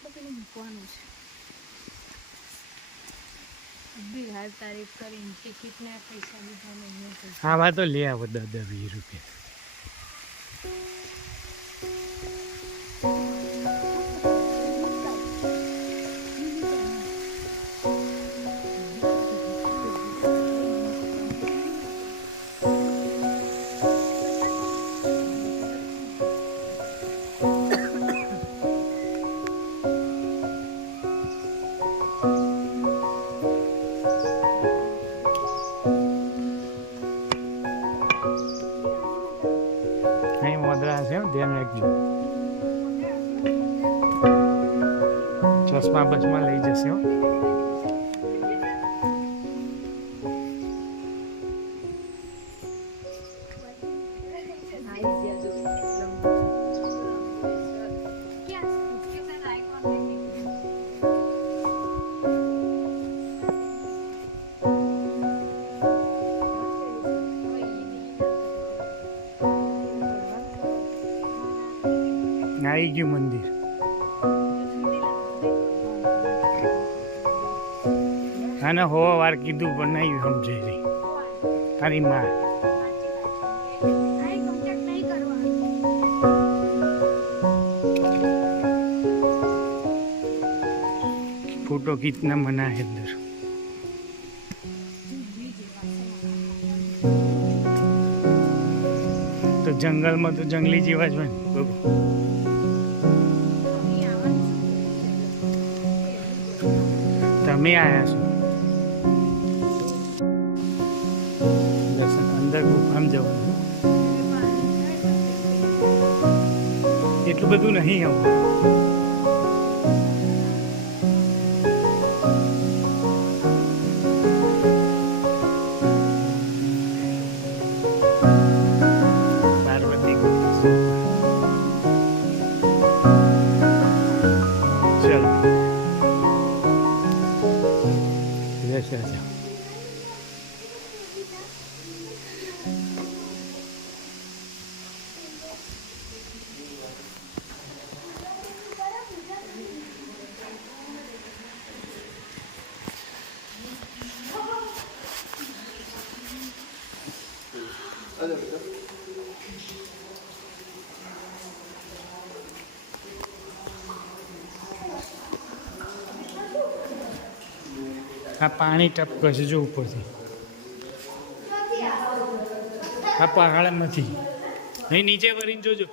આપણે પેલું મૂકવાનું છે બધી હાલ તારીફ કરીને ટિકિટના પૈસા લીધા નહીં પૈસા આમાં તો લે આવો 10-20 રૂપિયા ધ્યાન રાખજો ચશ્મા બસમાં લઈ જશે હો આવી ગયું મંદિર આને હોવા વાર કીધું પણ નહીં સમજાય રહી તારી માં फोटो खींचना मना है अंदर तो जंगल में तो जंगली जीवा જ હોય તમે આયા છો દર્શન અંદર ગુફામાં જવાનું એટલું બધું નહીં આવું આ પાણી ટપકે છે જો ઉપરથી આ પહાડમાંથી નહીં નીચે વળીને જોજો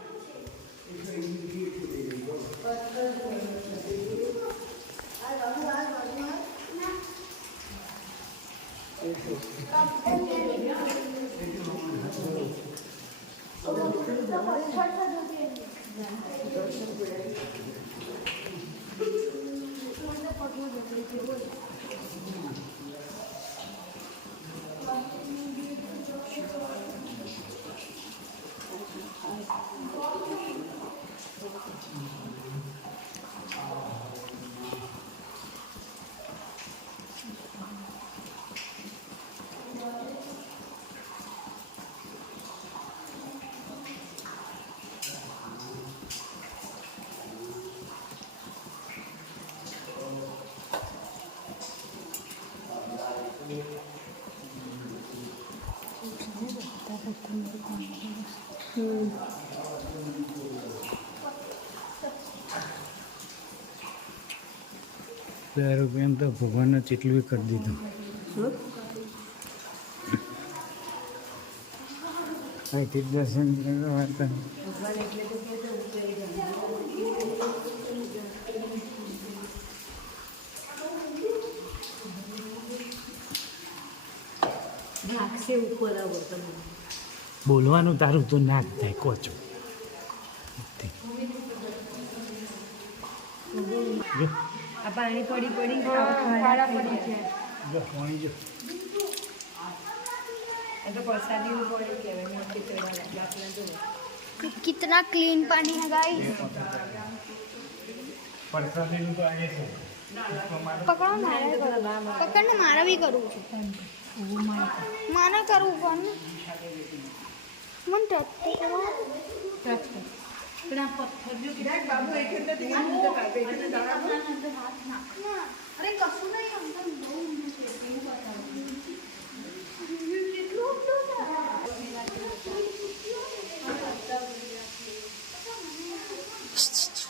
રૂપિયા તો ભગવાનને જેટલું કરી દીધું અહીંથી દર્શન કરવા હતા બોલવાનું તારું તો ના જ થાય કોચું પાણી પડી પડી ખાડા પડી છે જો પાણી જો तो प्रसादी पड़े के कितना क्लीन पानी है गाइस प्रसादी तो आगे से पकड़ो मारा पकड़ने मारा भी करूँ माना करूँ कौन मन टट्टे पत्थर जो बाबू एक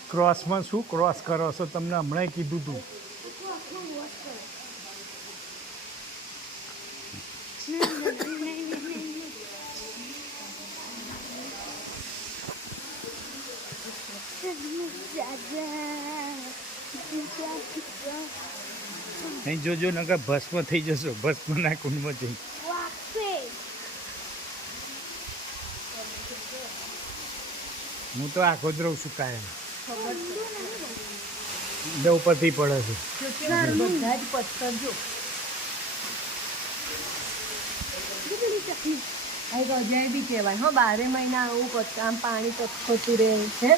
ક્રોસમાં શું ક્રોસ કરો છો તમને હમણાં કીધું તું અહીં જોજો નકર ભસ્મ થઈ જશો ભસ્મના કુંડમાં જઈ હું તો આખો જ રહું છું કાયમ બે ઉપરથી પડે છે બધા જ પથ્થર જો આ રજાઈ બી કહેવાય હો 12 મહિના આવું આમ પાણી પથ્થરતું રહે છે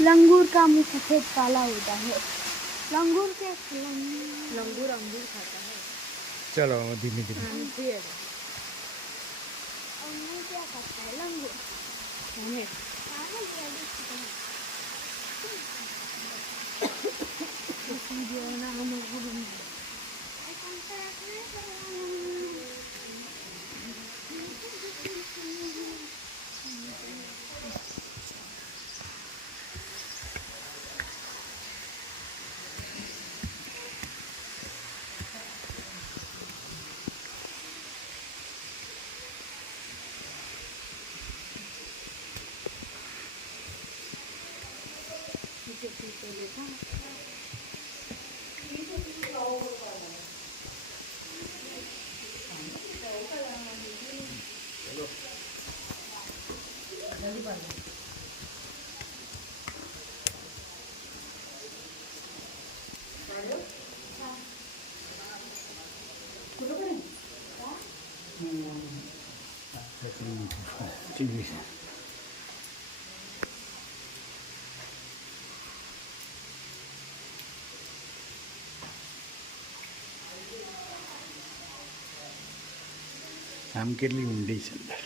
लंगूर का मुंह सफेद काला होता है लंगूर के લંગૂર અંગૂર ખાતા હે ચલો હવે ધીમે ધીમે આનથી એ अंगूर क्या खाता है लंगूर અને જેના અમુક ટીવી આમ કેટલી ઊંડી છે અંદર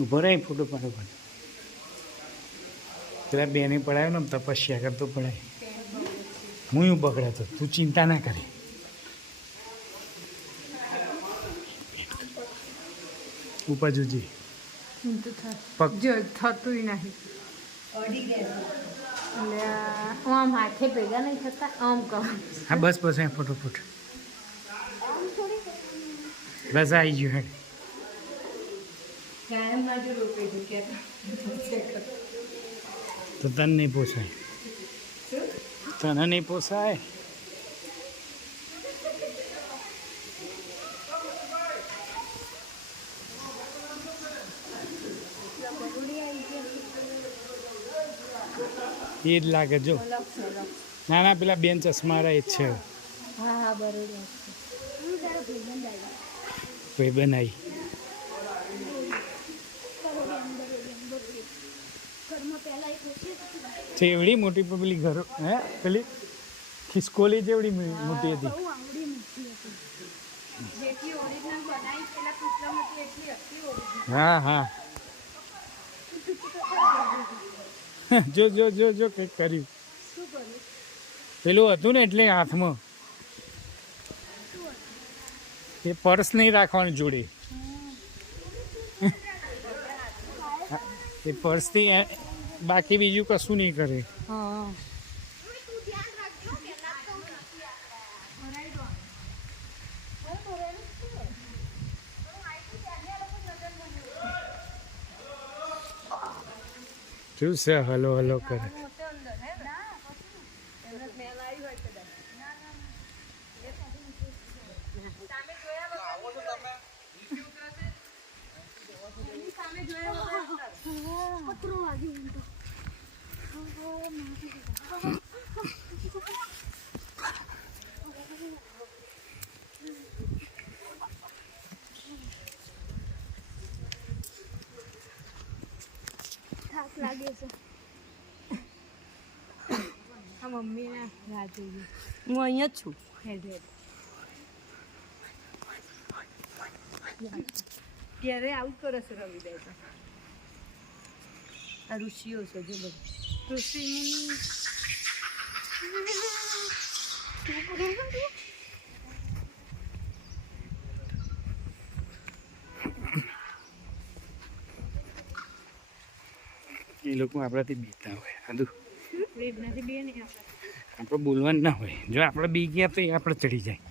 ઉભો રહે ફોટો પાડો પણ પેલા બેને પડાયો ને તપસ્યા કરતો પડાય હું એવું બગડાતો તું ચિંતા ના કરે ઉપર જોજે પગ જો થતું નહીં એટલે આમ હાથે ભેગા નહીં થતા આમ કહો હા બસ બસ અહીં ફોટોફોટ બસ આવી ગયું હેડ કાયમ માં જો રોપે છે કે તો તને નહીં પોસાય તને નહીં પોસાય એ જ લાગે જો ના ના પેલા બેન ચશ્મા રહે જ છે હા હા બરોબર કોઈ બનાવી એવડી મોટી પેલી ઘર હે પેલી ખિસકોલી જેવડી મોટી હતી જેટલી ઓરિજિનલ બનાવી પેલા પુતળામાંથી એટલી હતી ઓરિજિનલ હા હા જો જો જો જો કંઈક કર્યું પેલું હતું ને એટલે હાથમાં એ પર્સ નહીં રાખવાનું જોડે એ પર્સથી બાકી બીજું કશું નહીં કરે હા શું છે હલો હલો કરે થાક લાગે છે આ મમ્મીને રાહ જોઈએ હું અહીંયા જ છું હેડ હેડ ક્યારે આવું કરે છે રવિ દે તો આ ઋષિઓ છે જો બધું ઋષિ મુનિ એ લોકો આપણાથી બીતા હોય આદુ વેદનાથી બે નહીં આપણે બોલવાનું ના હોય જો આપણે બી ગયા તો એ આપણે ચડી જાય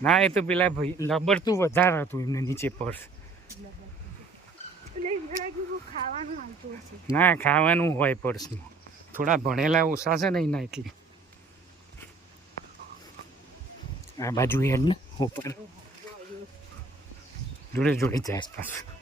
ના એ તો પેલા ભાઈ લબડતું વધારે હતું એમને નીચે પર્સ ખાવાનું આવતું હશે ના ખાવાનું હોય પર્સમાં થોડા ભણેલા ઓછા છે ને એના એટલે આ બાજુ હેડ ને ઉપર જોડે જોડે જાય પાછું